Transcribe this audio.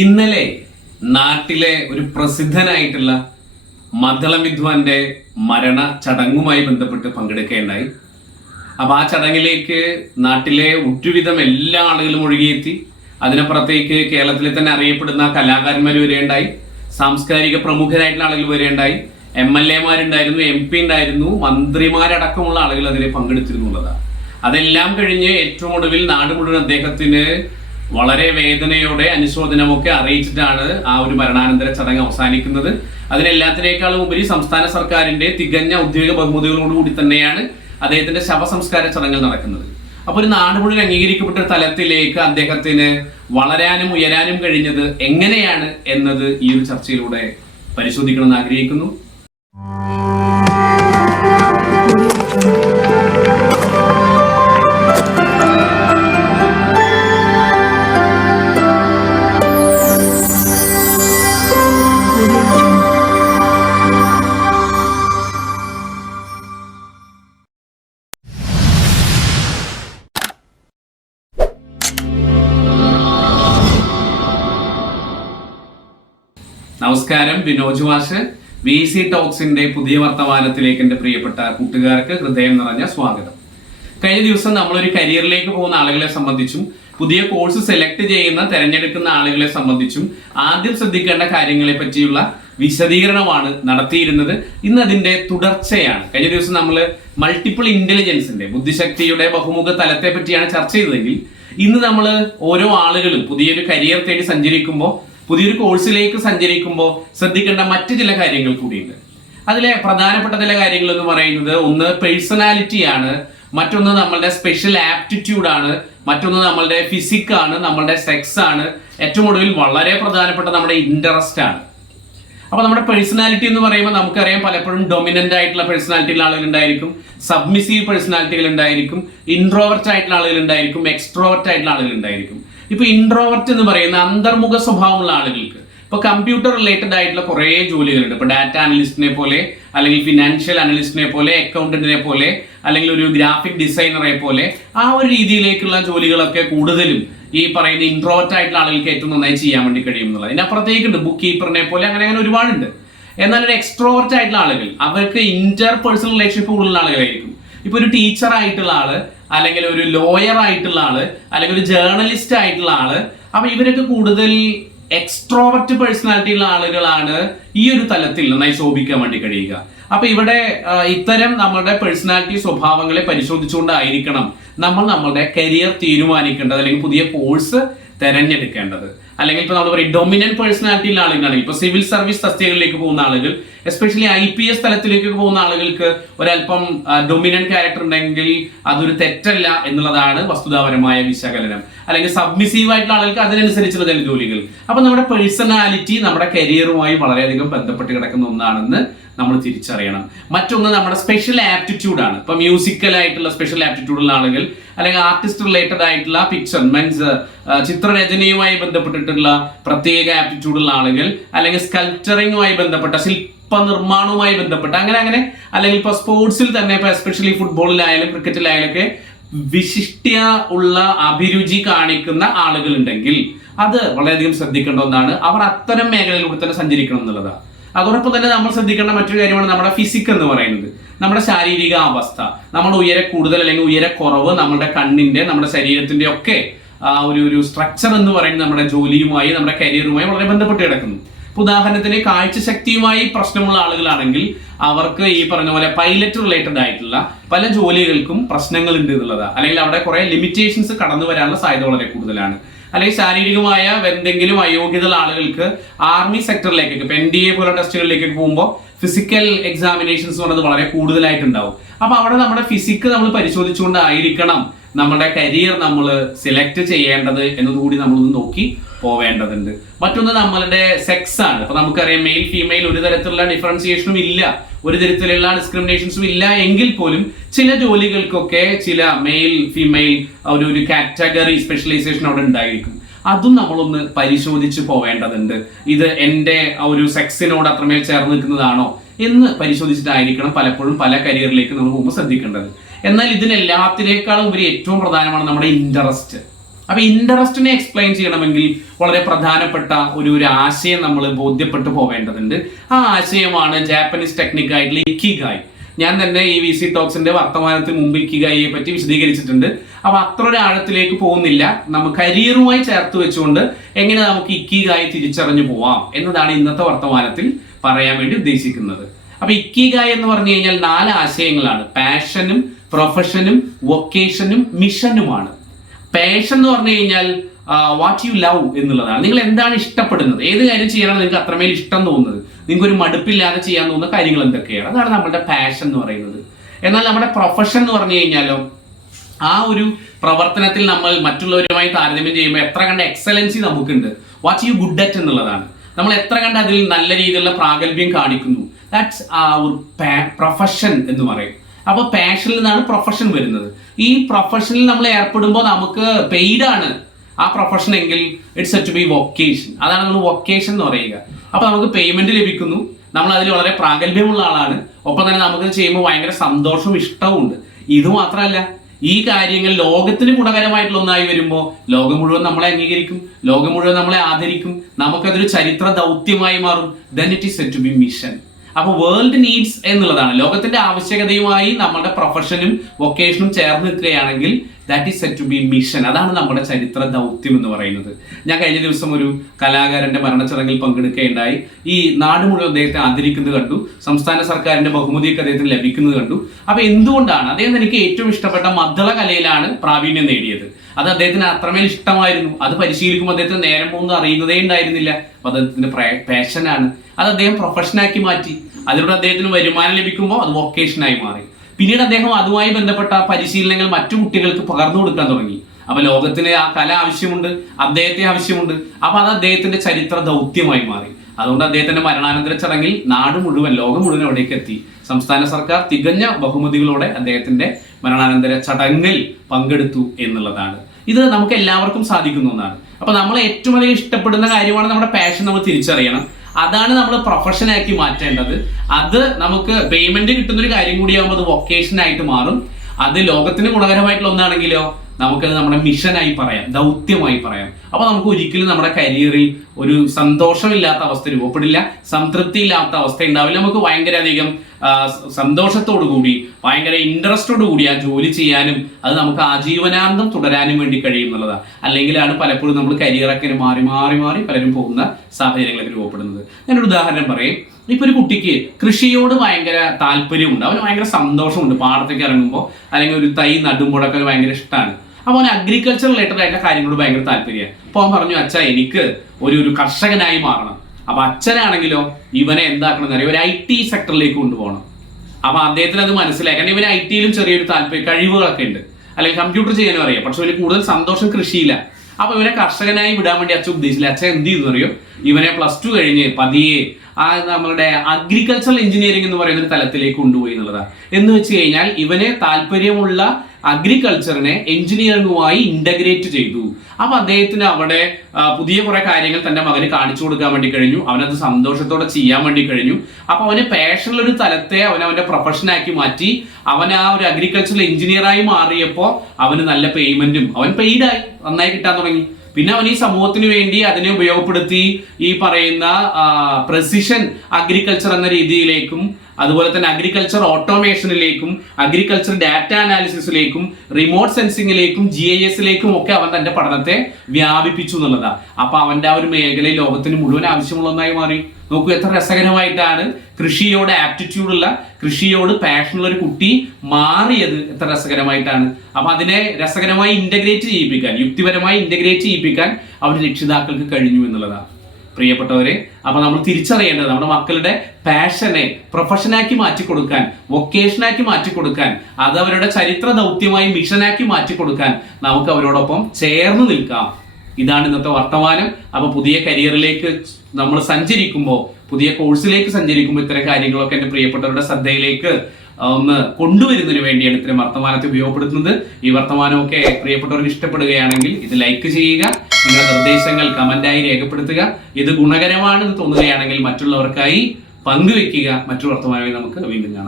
ഇന്നലെ നാട്ടിലെ ഒരു പ്രസിദ്ധനായിട്ടുള്ള മദ്ദളം വിദ്വാന്റെ മരണ ചടങ്ങുമായി ബന്ധപ്പെട്ട് പങ്കെടുക്കുകയുണ്ടായി. അപ്പൊ ആ ചടങ്ങിലേക്ക് നാട്ടിലെ ഒറ്റുവിധം എല്ലാ ആളുകളും ഒഴുകിയെത്തി. അതിനപ്പുറത്തേക്ക് കേരളത്തിലെ തന്നെ അറിയപ്പെടുന്ന കലാകാരന്മാർ വരെയുണ്ടായി, സാംസ്കാരിക പ്രമുഖരായിട്ടുള്ള ആളുകൾ വരെയുണ്ടായി, MLA മാരുണ്ടായിരുന്നു, MP ഉണ്ടായിരുന്നു, മന്ത്രിമാരടക്കമുള്ള ആളുകൾ അതിൽ പങ്കെടുത്തിരുന്നുള്ളതാണ്. അതെല്ലാം കഴിഞ്ഞ് ഏറ്റവും ഒടുവിൽ നാട് മുഴുവൻ അദ്ദേഹത്തിന് വളരെ വേദനയോടെ അനുശോചനമൊക്കെ അറിയിച്ചിട്ടാണ് ആ ഒരു മരണാനന്തര ചടങ്ങ് അവസാനിക്കുന്നത്. അതിനെല്ലാത്തിനേക്കാളും ഉപരി സംസ്ഥാന സർക്കാരിന്റെ തികഞ്ഞ ഔദ്യോഗിക ബഹുമതികളോടുകൂടി തന്നെയാണ് അദ്ദേഹത്തിന്റെ ശവസംസ്കാര ചടങ്ങുകൾ നടക്കുന്നത്. അപ്പൊ ഒരു നാട് മുഴുവൻ അംഗീകരിക്കപ്പെട്ട തലത്തിലേക്ക് അദ്ദേഹത്തിന് വളരാനും ഉയരാനും കഴിഞ്ഞത് എങ്ങനെയാണ് എന്നത് ഈ ഒരു ചർച്ചയിലൂടെ പരിശോധിക്കണമെന്ന് ആഗ്രഹിക്കുന്നു. നമസ്കാരം, വിനോജ് മാഷ് VC ടോക്സിന്റെ പുതിയ വർത്തമാനത്തിലേക്ക് എൻ്റെ പ്രിയപ്പെട്ട കൂട്ടുകാർക്ക് ഹൃദയം നിറഞ്ഞ സ്വാഗതം. കഴിഞ്ഞ ദിവസം നമ്മളൊരു കരിയറിലേക്ക് പോകുന്ന ആളുകളെ സംബന്ധിച്ചും പുതിയ കോഴ്സ് സെലക്ട് ചെയ്യുന്ന തിരഞ്ഞെടുക്കുന്ന ആളുകളെ സംബന്ധിച്ചും ആദ്യം ശ്രദ്ധിക്കേണ്ട കാര്യങ്ങളെ പറ്റിയുള്ള വിശദീകരണമാണ് നടത്തിയിരുന്നത്. ഇന്ന് അതിന്റെ തുടർച്ചയാണ്. കഴിഞ്ഞ ദിവസം നമ്മൾ മൾട്ടിപ്പിൾ ഇന്റലിജൻസിന്റെ ബുദ്ധിശക്തിയുടെ ബഹുമുഖ തലത്തെ പറ്റിയാണ് ചർച്ച ചെയ്തതെങ്കിൽ ഇന്ന് നമ്മൾ ഓരോ ആളുകളും പുതിയൊരു കരിയർ തേടി സഞ്ചരിക്കുമ്പോൾ, പുതിയൊരു കോഴ്സിലേക്ക് സഞ്ചരിക്കുമ്പോൾ ശ്രദ്ധിക്കേണ്ട മറ്റു ചില കാര്യങ്ങൾ കൂടിയുണ്ട്. അതിലെ പ്രധാനപ്പെട്ട ചില കാര്യങ്ങൾ എന്ന് പറയുന്നത്, ഒന്ന് പേഴ്സണാലിറ്റിയാണ്, മറ്റൊന്ന് നമ്മളുടെ സ്പെഷ്യൽ ആപ്റ്റിറ്റ്യൂഡ് ആണ്, മറ്റൊന്ന് നമ്മളുടെ ഫിസിക്കാണ്, നമ്മളുടെ സെക്സ് ആണ്, ഏറ്റവും ഒടുവിൽ വളരെ പ്രധാനപ്പെട്ട നമ്മുടെ ഇൻട്രസ്റ്റ് ആണ്. അപ്പൊ നമ്മുടെ പേഴ്സണാലിറ്റി എന്ന് പറയുമ്പോൾ നമുക്കറിയാം, പലപ്പോഴും ഡൊമിനന്റ് ആയിട്ടുള്ള പേഴ്സണാലിറ്റിയുള്ള ആളുകൾ ഉണ്ടായിരിക്കും, സബ്മിസീവ് പേഴ്സണാലിറ്റികൾ ഉണ്ടായിരിക്കും, ഇൻട്രോവർട്ട് ആയിട്ടുള്ള ആളുകൾ ഉണ്ടായിരിക്കും, എക്സ്ട്രോവർട്ട് ആയിട്ടുള്ള ആളുകൾ ഉണ്ടായിരിക്കും. ഇപ്പൊ ഇൻട്രോവർട്ട് എന്ന് പറയുന്ന അന്തർമുഖ സ്വഭാവമുള്ള ആളുകൾക്ക് ഇപ്പൊ കമ്പ്യൂട്ടർ റിലേറ്റഡ് ആയിട്ടുള്ള കുറെ ജോലികളുണ്ട്. ഇപ്പൊ ഡാറ്റ അനലിസ്റ്റിനെ പോലെ, അല്ലെങ്കിൽ ഫിനാൻഷ്യൽ അനലിസ്റ്റിനെ പോലെ, അക്കൗണ്ടന്റിനെ പോലെ, അല്ലെങ്കിൽ ഒരു ഗ്രാഫിക് ഡിസൈനറെ പോലെ ആ ഒരു രീതിയിലേക്കുള്ള ജോലികളൊക്കെ കൂടുതലും ഈ പറയുന്ന ഇൻട്രോവർട്ട് ആയിട്ടുള്ള ആളുകൾക്ക് ഏറ്റവും നന്നായി ചെയ്യാൻ വേണ്ടി കഴിയും എന്നുള്ളത്. ഇതിനപ്പുറത്തേക്കുണ്ട് ബുക്ക് കീപ്പറിനെ പോലെ, അങ്ങനെ അങ്ങനെ ഒരുപാടുണ്ട്. എന്നാൽ ഒരു എക്സ്ട്രോവർട്ട് ആയിട്ടുള്ള ആളുകൾ, അവർക്ക് ഇന്റർ പേഴ്സണൽ റിലേഷൻഷിപ്പ് കൂടുതലുള്ള ആളുകളായിരിക്കും. ഇപ്പൊ ഒരു ടീച്ചർ ആയിട്ടുള്ള ആള്, അല്ലെങ്കിൽ ഒരു ലോയർ ആയിട്ടുള്ള ആള്, അല്ലെങ്കിൽ ഒരു ജേർണലിസ്റ്റ് ആയിട്ടുള്ള ആള്, അപ്പൊ ഇവരൊക്കെ കൂടുതൽ എക്സ്ട്രോവർട്ട് പേഴ്സണാലിറ്റി ഉള്ള ആളുകളാണ് ഈ ഒരു തലത്തിൽ നന്നായി ശോഭിക്കാൻ വേണ്ടി കഴിയുക. അപ്പൊ ഇവിടെ ഇത്തരം നമ്മുടെ പേഴ്സണാലിറ്റി സ്വഭാവങ്ങളെ പരിശോധിച്ചുകൊണ്ടായിരിക്കണം നമ്മൾ നമ്മളുടെ കരിയർ തീരുമാനിക്കേണ്ടത്, അല്ലെങ്കിൽ പുതിയ കോഴ്സ് തെരഞ്ഞെടുക്കേണ്ടത്. അല്ലെങ്കിൽ ഇപ്പൊ നമ്മൾ പറയും ഡൊമിനന്റ് പേഴ്സണാലിറ്റിയുള്ള ആളുകളാണെങ്കിൽ, ഇപ്പൊ സിവിൽ സർവീസ് തസ്തികകളിലേക്ക് പോകുന്ന ആളുകൾ, എസ്പെഷ്യലി IPS തലത്തിലേക്ക് പോകുന്ന ആളുകൾക്ക് ഒരല്പം ഡൊമിനന്റ് ക്യാരക്ടർ ഉണ്ടെങ്കിൽ അതൊരു തെറ്റല്ല എന്നുള്ളതാണ് വസ്തുതാപരമായ വിശകലനം. അല്ലെങ്കിൽ സബ്മിസീവ് ആയിട്ടുള്ള ആളുകൾക്ക് അതിനനുസരിച്ചുള്ള ചില ജോലികൾ. അപ്പൊ നമ്മുടെ പേഴ്സണാലിറ്റി നമ്മുടെ കരിയറുമായി വളരെയധികം ബന്ധപ്പെട്ട് കിടക്കുന്ന ഒന്നാണെന്ന് നമ്മൾ തിരിച്ചറിയണം. മറ്റൊന്ന് നമ്മുടെ സ്പെഷ്യൽ ആപ്റ്റിറ്റ്യൂഡ് ആണ്. ഇപ്പൊ മ്യൂസിക്കൽ ആയിട്ടുള്ള സ്പെഷ്യൽ ആപ്റ്റിറ്റ്യൂഡുള്ള ആളുകൾ, അല്ലെങ്കിൽ ആർട്ടിസ്റ്റ് റിലേറ്റഡ് ആയിട്ടുള്ള പിക്ചർ മീൻസ് ചിത്രരചനയുമായി ബന്ധപ്പെട്ടിട്ടുള്ള പ്രത്യേക ആപ്റ്റിറ്റ്യൂഡുള്ള ആളുകൾ, അല്ലെങ്കിൽ സ്കൾപ്ചറിങ്ങുമായി ബന്ധപ്പെട്ട നിർമ്മാണവുമായി ബന്ധപ്പെട്ട അങ്ങനെ അങ്ങനെ, അല്ലെങ്കിൽ ഇപ്പൊ സ്പോർട്സിൽ തന്നെ, ഇപ്പൊ എസ്പെഷ്യലി ഫുട്ബോളിലായാലും ക്രിക്കറ്റിലായാലും ഒക്കെ വിശിഷ്ട്യ ഉള്ള അഭിരുചി കാണിക്കുന്ന ആളുകൾ ഉണ്ടെങ്കിൽ അത് വളരെയധികം ശ്രദ്ധിക്കേണ്ട ഒന്നാണ്. അവർ അത്തരം മേഖലയിലൂടെ തന്നെ സഞ്ചരിക്കണം എന്നുള്ളതാണ്. അതോടൊപ്പം തന്നെ നമ്മൾ ശ്രദ്ധിക്കേണ്ട മറ്റൊരു കാര്യമാണ് നമ്മുടെ ഫിസിക് എന്ന് പറയുന്നത്. നമ്മുടെ ശാരീരിക അവസ്ഥ, നമ്മുടെ ഉയരെ കൂടുതൽ അല്ലെങ്കിൽ ഉയരെ കുറവ്, നമ്മുടെ കണ്ണിന്റെ, നമ്മുടെ ശരീരത്തിന്റെ ഒക്കെ ഒരു സ്ട്രക്ചർ എന്ന് പറയുന്നത് നമ്മുടെ ജോലിയുമായി, നമ്മുടെ കരിയറുമായി വളരെ ബന്ധപ്പെട്ട് കിടക്കുന്നു. ഉദാഹരണത്തിന് കാഴ്ചശക്തിയുമായി പ്രശ്നമുള്ള ആളുകളാണെങ്കിൽ അവർക്ക് ഈ പറഞ്ഞ പോലെ പൈലറ്റ് റിലേറ്റഡ് ആയിട്ടുള്ള പല ജോലികൾക്കും പ്രശ്നങ്ങൾ ഉണ്ട് എന്നുള്ളതാണ്. അല്ലെങ്കിൽ അവിടെ കുറെ ലിമിറ്റേഷൻസ് കടന്നു വരാനുള്ള സാധ്യത വളരെ കൂടുതലാണ്. അല്ലെങ്കിൽ ശാരീരികമായ എന്തെങ്കിലും അയോഗ്യതയുള്ള ആളുകൾക്ക് ആർമി സെക്ടറിലേക്ക്, ഇപ്പൊ NDA പോലെ ടെസ്റ്റുകളിലേക്ക് പോകുമ്പോൾ ഫിസിക്കൽ എക്സാമിനേഷൻസ് പറയുന്നത് വളരെ കൂടുതലായിട്ടുണ്ടാവും. അപ്പൊ അവിടെ നമ്മുടെ ഫിസിക്ക് നമ്മൾ പരിശോധിച്ചുകൊണ്ടായിരിക്കണം നമ്മുടെ കരിയർ നമ്മൾ സെലക്ട് ചെയ്യേണ്ടത് എന്നതുകൂടി നമ്മളൊന്ന് നോക്കി പോവേണ്ടതുണ്ട്. മറ്റൊന്ന് നമ്മളുടെ സെക്സ് ആണ്. അപ്പൊ നമുക്കറിയാം, മെയിൽ ഫീമെയിൽ ഒരു തരത്തിലുള്ള ഡിഫറൻസിയേഷനും ഇല്ല, ഒരു തരത്തിലുള്ള ഡിസ്ക്രിമിനേഷൻസും ഇല്ല എങ്കിൽ പോലും ചില ജോലികൾക്കൊക്കെ ചില മെയിൽ ഫീമെയിൽ ഒരു കാറ്റഗറി സ്പെഷ്യലൈസേഷൻ അവിടെ ഉണ്ടായിരിക്കും. അതും നമ്മളൊന്ന് പരിശോധിച്ച് പോവേണ്ടതുണ്ട്. ഇത് എൻ്റെ ഒരു സെക്സിനോട് അത്രമേൽ ചേർന്ന് നിൽക്കുന്നതാണോ എന്ന് പരിശോധിച്ചിട്ടായിരിക്കണം പലപ്പോഴും പല കരിയറിലേക്ക് നമ്മൾ പോകുമ്പോൾ ശ്രദ്ധിക്കേണ്ടത്. എന്നാൽ ഇതിനെല്ലാത്തിനേക്കാളും ഉപരി ഏറ്റവും പ്രധാനമാണ് നമ്മുടെ ഇൻട്രസ്റ്റ്. അപ്പൊ ഇൻട്രസ്റ്റിനെ എക്സ്പ്ലെയിൻ ചെയ്യണമെങ്കിൽ വളരെ പ്രധാനപ്പെട്ട ഒരു ആശയം നമ്മൾ ബോധ്യപ്പെട്ടു പോവേണ്ടതുണ്ട്. ആ ആശയമാണ് ജാപ്പനീസ് ടെക്നിക് ആയിട്ടുള്ള ഇക്കിഗായ്. ഞാൻ തന്നെ ഈ VC ടോക്സിന്റെ വർത്തമാനത്തിന് മുമ്പ് ഇക്കിഗായിയെ പറ്റി വിശദീകരിച്ചിട്ടുണ്ട്. അപ്പൊ അത്ര ഒരു ആഴത്തിലേക്ക് പോകുന്നില്ല. നമുക്ക് കരിയറുമായി ചേർത്ത് വെച്ചുകൊണ്ട് എങ്ങനെ നമുക്ക് ഇക്കിഗായി തിരിച്ചറിഞ്ഞു പോവാം എന്നതാണ് ഇന്നത്തെ വർത്തമാനത്തിൽ പറയാൻ വേണ്ടി ഉദ്ദേശിക്കുന്നത്. അപ്പൊ ഇക്കിഗായ് എന്ന് പറഞ്ഞു കഴിഞ്ഞാൽ 4 ആശയങ്ങളാണ്. പാഷനും, പ്രൊഫഷനും, വൊക്കേഷനും, മിഷനുമാണ്. പാഷൻ എന്ന് പറഞ്ഞു കഴിഞ്ഞാൽ വാട്ട് യു ലവ് എന്നുള്ളതാണ്. നിങ്ങൾ എന്താണ് ഇഷ്ടപ്പെടുന്നത്, ഏത് കാര്യം ചെയ്യാനാണ് നിങ്ങൾക്ക് അത്രമേൽ ഇഷ്ടം തോന്നുന്നത്, നിങ്ങൾക്ക് ഒരു മടുപ്പില്ലാതെ ചെയ്യാൻ തോന്നുന്ന കാര്യങ്ങൾ എന്തൊക്കെയാണ്, അതാണ് നമ്മുടെ പാഷൻ എന്ന് പറയുന്നത്. എന്നാൽ നമ്മുടെ പ്രൊഫഷൻ എന്ന് പറഞ്ഞു കഴിഞ്ഞാലോ, ആ ഒരു പ്രവർത്തനത്തിൽ നമ്മൾ മറ്റുള്ളവരുമായി താരതമ്യം ചെയ്യുമ്പോൾ എത്ര കണ്ട എക്സലൻസി നമുക്കുണ്ട്, വാട്ട് യു ഗുഡ് അറ്റ് എന്നുള്ളതാണ്. നമ്മൾ എത്ര കണ്ട് അതിൽ നല്ല രീതിയിലുള്ള പ്രാഗൽഭ്യം കാണിക്കുന്നു, ദാറ്റ്സ് പ്രൊഫഷൻ എന്ന് പറയും. അപ്പോൾ പാഷനിൽ നിന്നാണ് പ്രൊഫഷൻ വരുന്നത്. ഈ പ്രൊഫഷനിൽ നമ്മൾ ഏർപ്പെടുമ്പോൾ നമുക്ക് പെയ്ഡാണ് ആ പ്രൊഫഷൻ എങ്കിൽ it's set to be vocation. അതാണ് നമ്മൾ വൊക്കേഷൻ എന്ന് പറയുക. അപ്പൊ നമുക്ക് പേയ്മെന്റ് ലഭിക്കുന്നു, നമ്മൾ അതിൽ വളരെ പ്രാഗൽഭ്യമുള്ള ആളാണ്, ഒപ്പം തന്നെ നമുക്ക് ചെയ്യുമ്പോൾ ഭയങ്കര സന്തോഷവും ഇഷ്ടവും ഉണ്ട്. ഇത് മാത്രമല്ല, ഈ കാര്യങ്ങൾ ലോകത്തിന് ഗുണകരമായിട്ടുള്ള ഒന്നായി വരുമ്പോൾ ലോകം മുഴുവൻ നമ്മളെ അംഗീകരിക്കും, ലോകം മുഴുവൻ നമ്മളെ ആദരിക്കും, നമുക്കതൊരു ചരിത്ര ദൗത്യമായി മാറും. Then it is set to be mission. അപ്പൊ വേൾഡ് നീഡ്സ് എന്നുള്ളതാണ്, ലോകത്തിന്റെ ആവശ്യകതയുമായി നമ്മുടെ പ്രൊഫഷനും വൊക്കേഷനും ചേർന്ന് നിൽക്കുകയാണെങ്കിൽ that is set to be mission. അതാണ് നമ്മുടെ ചരിത്ര ദൗത്യം എന്ന് പറയുന്നത്. ഞാൻ കഴിഞ്ഞ ദിവസം ഒരു കലാകാരന്റെ മരണച്ചടങ്ങിൽ പങ്കെടുക്കുകയുണ്ടായി. ഈ നാട് മുഴുവൻ അദ്ദേഹത്തെ ആദരിക്കുന്നത് കണ്ടു, സംസ്ഥാന സർക്കാരിന്റെ ബഹുമതിയൊക്കെ അദ്ദേഹത്തിന് ലഭിക്കുന്നത് കണ്ടു. അപ്പൊ എന്തുകൊണ്ടാണ് അദ്ദേഹം എനിക്ക് ഏറ്റവും ഇഷ്ടപ്പെട്ട മദ്ദള കലയിലാണ് പ്രാവീണ്യം നേടിയത്. അത് അദ്ദേഹത്തിന് അത്രമേൽ ഇഷ്ടമായിരുന്നു. അത് പരിശീലിക്കുമ്പോൾ അദ്ദേഹത്തിന് നേരം പോകുന്നത് അറിയുന്നതേ ഉണ്ടായിരുന്നില്ല. അപ്പൊ അദ്ദേഹത്തിന്റെ പാഷനാണ്, അത് അദ്ദേഹം പ്രൊഫഷനാക്കി മാറ്റി. അതിലൂടെ അദ്ദേഹത്തിന് വരുമാനം ലഭിക്കുമ്പോൾ അത് വൊക്കേഷനായി മാറി. പിന്നീട് അദ്ദേഹം അതുമായി ബന്ധപ്പെട്ട പരിശീലനങ്ങൾ മറ്റു കുട്ടികൾക്ക് പകർന്നു കൊടുക്കാൻ തുടങ്ങി. അപ്പൊ ലോകത്തിന് ആ കല ആവശ്യമുണ്ട്, അദ്ദേഹത്തെ ആവശ്യമുണ്ട്. അപ്പൊ അത് അദ്ദേഹത്തിന്റെ ചരിത്ര ദൗത്യമായി മാറി. അതുകൊണ്ട് അദ്ദേഹത്തിന്റെ മരണാനന്തര ചടങ്ങിൽ നാട് മുഴുവൻ, ലോകം മുഴുവൻ അവിടേക്ക് എത്തി. സംസ്ഥാന സർക്കാർ തികഞ്ഞ ബഹുമതികളോടെ അദ്ദേഹത്തിന്റെ മരണാനന്തര ചടങ്ങിൽ പങ്കെടുത്തു എന്നുള്ളതാണ്. ഇത് നമുക്ക് എല്ലാവർക്കും സാധിക്കുന്ന ഒന്നാണ്. അപ്പൊ നമ്മൾ ഏറ്റവും അധികം ഇഷ്ടപ്പെടുന്ന കാര്യമാണ് നമ്മുടെ പാഷൻ. നമ്മൾ തിരിച്ചറിയണം, അതാണ് നമ്മൾ പ്രൊഫഷനാക്കി മാറ്റേണ്ടത്. അത് നമുക്ക് പേയ്മെന്റ് കിട്ടുന്ന ഒരു കാര്യം കൂടിയാകുമ്പോൾ അത് വൊക്കേഷനായിട്ട് മാറും. അത് ലോകത്തിന് ഗുണകരമായിട്ടുള്ള ഒന്നാണെങ്കിലോ നമുക്കത് നമ്മുടെ മിഷനായി പറയാം, ദൗത്യമായി പറയാം. അപ്പൊ നമുക്ക് ഒരിക്കലും നമ്മുടെ കരിയറിൽ ഒരു സന്തോഷമില്ലാത്ത അവസ്ഥ രൂപപ്പെടില്ല, സംതൃപ്തി ഇല്ലാത്ത അവസ്ഥ ഉണ്ടാവില്ല. നമുക്ക് ഭയങ്കര അധികം സന്തോഷത്തോടു കൂടി, ഭയങ്കര ഇൻട്രസ്റ്റോടു കൂടി ആ ജോലി ചെയ്യാനും അത് നമുക്ക് ആജീവനാന്തം തുടരാനും വേണ്ടി കഴിയും എന്നുള്ളതാണ്. അല്ലെങ്കിലാണ് പലപ്പോഴും നമ്മൾ കരിയറൊക്കെ മാറി മാറി മാറി പലരും പോകുന്ന സാഹചര്യങ്ങളൊക്കെ രൂപപ്പെടുന്നത്. ഞാനൊരു ഉദാഹരണം പറയും. ഇപ്പൊ ഒരു കുട്ടിക്ക് കൃഷിയോട് ഭയങ്കര താല്പര്യമുണ്ട്, അവന് ഭയങ്കര സന്തോഷമുണ്ട് പാടത്തേക്ക് ഇറങ്ങുമ്പോൾ, അല്ലെങ്കിൽ ഒരു തൈ നടുമ്പോഴൊക്കെ ഭയങ്കര ഇഷ്ടമാണ്. അപ്പോൾ അവന് അഗ്രികൾച്ചർ റിലേറ്റഡ് ആയിട്ടുള്ള കാര്യങ്ങളോട് ഭയങ്കര താല്പര്യമാണ്. അപ്പോൾ അവൻ പറഞ്ഞു, അച്ഛാ എനിക്ക് ഒരു കർഷകനായി മാറണം. അപ്പൊ അച്ഛനാണെങ്കിലോ ഇവനെ എന്താക്കണം എന്നറിയാം, ഒരു IT സെക്ടറിലേക്ക് കൊണ്ടുപോകണം. അപ്പൊ അദ്ദേഹത്തിന് അത് മനസ്സിലായി. കാരണം ഇവന് IT യിലും ചെറിയൊരു കഴിവുകളൊക്കെ ഉണ്ട്, അല്ലെങ്കിൽ കമ്പ്യൂട്ടർ ചെയ്യാനും അറിയാം. പക്ഷെ ഇവന് കൂടുതൽ സന്തോഷം കൃഷിയില്ല. അപ്പൊ ഇവനെ കർഷകനായി വിടാൻ വേണ്ടി അച്ഛൻ ഉദ്ദേശിച്ചില്ല. അച്ഛൻ എന്ത് ചെയ്തു അറിയോ, ഇവനെ +2 കഴിഞ്ഞ് പതിയെ നമ്മളുടെ അഗ്രികൾച്ചറൽ എഞ്ചിനീയറിംഗ് എന്ന് പറയുന്ന ഒരു തലത്തിലേക്ക് കൊണ്ടുപോയി എന്നുള്ളതാണ്. എന്ന് വെച്ച് കഴിഞ്ഞാൽ ഇവനെ താല്പര്യമുള്ള അഗ്രികൾച്ചറിനെ എഞ്ചിനീയറിംഗുമായി ഇന്റഗ്രേറ്റ് ചെയ്തു. അപ്പൊ അദ്ദേഹത്തിന് അവിടെ പുതിയ കുറെ കാര്യങ്ങൾ തന്റെ മകന് കാണിച്ചു കൊടുക്കാൻ വേണ്ടി കഴിഞ്ഞു. അവനത് സന്തോഷത്തോടെ ചെയ്യാൻ വേണ്ടി കഴിഞ്ഞു. അപ്പൊ അവന് പാഷനുള്ളൊരു തലത്തെ അവന്റെ പ്രൊഫഷനാക്കി മാറ്റി. അവൻ ആ ഒരു അഗ്രികൾച്ചറൽ എഞ്ചിനീയറായി മാറിയപ്പോൾ അവന് നല്ല പേയ്മെന്റും, അവൻ പെയ്ഡായി, നന്നായി കിട്ടാൻ തുടങ്ങി. പിന്നെ അവൻ ഈ സമൂഹത്തിന് വേണ്ടി അതിനെ ഉപയോഗപ്പെടുത്തി ഈ പറയുന്ന പ്രെസിഷൻ അഗ്രികൾച്ചർ എന്ന രീതിയിലേക്കും, അതുപോലെ തന്നെ അഗ്രികൾച്ചർ ഓട്ടോമേഷനിലേക്കും, അഗ്രികൾച്ചർ ഡാറ്റ അനാലിസിസിലേക്കും, റിമോട്ട് സെൻസിങ്ങിലേക്കും, GISലേക്കും ഒക്കെ അവൻ തന്റെ പഠനത്തെ വ്യാപിപ്പിച്ചു എന്നുള്ളതാണ്. അപ്പൊ അവന്റെ ആ ഒരു മേഖലയിൽ ലോകത്തിന് മുഴുവൻ ആവശ്യമുള്ള ഒന്നായി മാറി. നോക്കൂ എത്ര രസകരമായിട്ടാണ് കൃഷിയോട് ആപ്റ്റിറ്റ്യൂഡുള്ള, കൃഷിയോട് പാഷനുള്ള ഒരു കുട്ടി മാറിയത്. എത്ര രസകരമായിട്ടാണ്. അപ്പൊ അതിനെ രസകരമായി ഇന്റഗ്രേറ്റ് ചെയ്യിപ്പിക്കാൻ, യുക്തിപരമായി ഇന്റഗ്രേറ്റ് ചെയ്യിപ്പിക്കാൻ അവരുടെ രക്ഷിതാക്കൾക്ക് കഴിഞ്ഞു എന്നുള്ളതാണ്. പ്രിയപ്പെട്ടവരെ, അപ്പൊ നമ്മൾ തിരിച്ചറിയേണ്ടത് നമ്മുടെ മക്കളുടെ പാഷനെ പ്രൊഫഷനാക്കി മാറ്റിക്കൊടുക്കാൻ, വൊക്കേഷനാക്കി മാറ്റിക്കൊടുക്കാൻ, അത് അവരുടെ ചരിത്ര ദൗത്യമായി മിഷനാക്കി മാറ്റിക്കൊടുക്കാൻ നമുക്ക് അവരോടൊപ്പം ചേർന്ന് നിൽക്കാം. ഇതാണ് ഇന്നത്തെ വർത്തമാനം. അപ്പൊ പുതിയ കരിയറിലേക്ക് നമ്മൾ സഞ്ചരിക്കുമ്പോൾ, പുതിയ കോഴ്സിലേക്ക് സഞ്ചരിക്കുമ്പോൾ ഇത്തരം കാര്യങ്ങളൊക്കെ എൻ്റെ പ്രിയപ്പെട്ടവരുടെ ശ്രദ്ധയിലേക്ക് ഒന്ന് കൊണ്ടുവരുന്നതിന് വേണ്ടിയാണ് ഇത്തരം വർത്തമാനത്തെ ഉപയോഗപ്പെടുത്തുന്നത്. ഈ വർത്തമാനമൊക്കെ പ്രിയപ്പെട്ടവർക്ക് ഇഷ്ടപ്പെടുകയാണെങ്കിൽ ഇത് ലൈക്ക് ചെയ്യുക, നിങ്ങളുടെ നിർദ്ദേശങ്ങൾ കമന്റായി രേഖപ്പെടുത്തുക. ഇത് ഗുണകരമാണെന്ന് തോന്നുകയാണെങ്കിൽ മറ്റുള്ളവർക്കായി പങ്കുവെക്കുക. മറ്റൊരു വർത്തമാനമായി നമുക്ക് വീണ്ടും കാണാം.